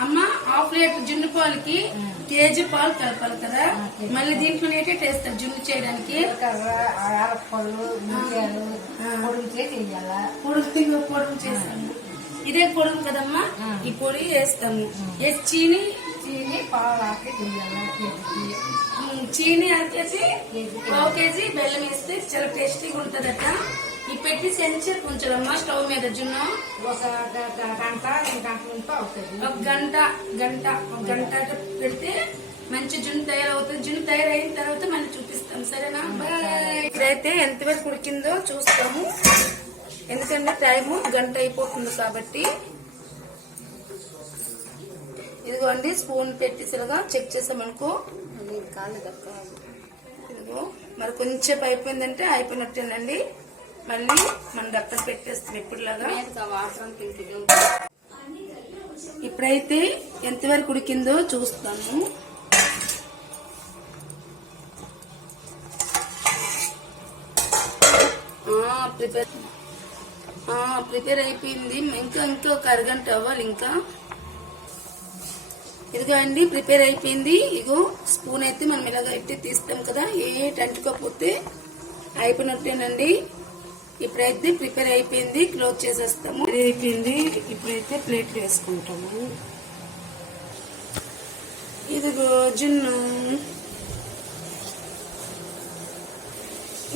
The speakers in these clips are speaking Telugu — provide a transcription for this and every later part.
అమ్మ హాఫ్ లీటర్ జున్ను పాలకి కేజీ పాలు కలపాలి కదా. మళ్ళీ దీంట్లో ఏటేట్ వేస్తారు జున్ను చేయడానికి. పొడుగు పొడుగు చేస్తాము. ఇదే పొడుగు కదమ్మా. ఈ పొడి వేస్తాము. వేసి చీని? చీని పాలు చీని అరకేసి పావు కేజీ బెల్లం వేస్తే చాలా టేస్టీగా ఉంటదట. ఈ పెట్టి సెంచర్ ఉంచడమ్మా స్టవ్ మీద జున్ను. ఒక గంట రెండు గంటల అవుతుంది. ఒక గంట గంట ఒక గంట పెడితే మంచి జున్ను తయారవుతుంది. జున్ను తయారైన తర్వాత మళ్ళీ చూపిస్తాం సరేనా? ఇప్పుడైతే ఎంతవరకు ఉడికిందో చూస్తాము. ఎందుకంటే టైము గంట అయిపోతుంది కాబట్టి. ఇదిగోండి స్పూన్ పెట్టేసరిగా చెక్ చేసామనుకో అది కాలు దక్క ఇదిగో మరి కొంచెం అయిపోయిందంటే అయిపోయినట్టేనండి. మళ్ళీ మనం రక్తం పెట్టేస్తాం ఎప్పుడులాగా? ఇప్పుడైతే ఎంతవరకు ఉడికిందో చూస్తాము ప్రిపేర్ ప్రిపేర్ అయిపోయింది. ఇంకా ఇంకా ఒక అరగంట అవ్వాలి ఇంకా. ఇదిగో అండి ప్రిపేర్ అయిపోయింది. ఇగో స్పూన్ అయితే మనం ఇలాగ ఎట్టి తీస్తాం కదా. ఏ టంటుకోకపోతే అయిపోయినట్టేనండి. ఇప్పుడైతే ప్రిపేర్ అయిపోయింది క్లోజ్ చేసేస్తాము. అయిపోయింది ఇప్పుడైతే ప్లేట్లు వేసుకుంటాము. ఇదిగో జున్ను.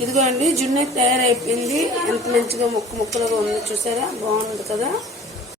ఇదిగో అండి జున్ను అయితే తయారైపోయింది. ఎంత మంచిగా ముక్క ముక్కలుగా ఉందో చూసారా? బాగుంది కదా?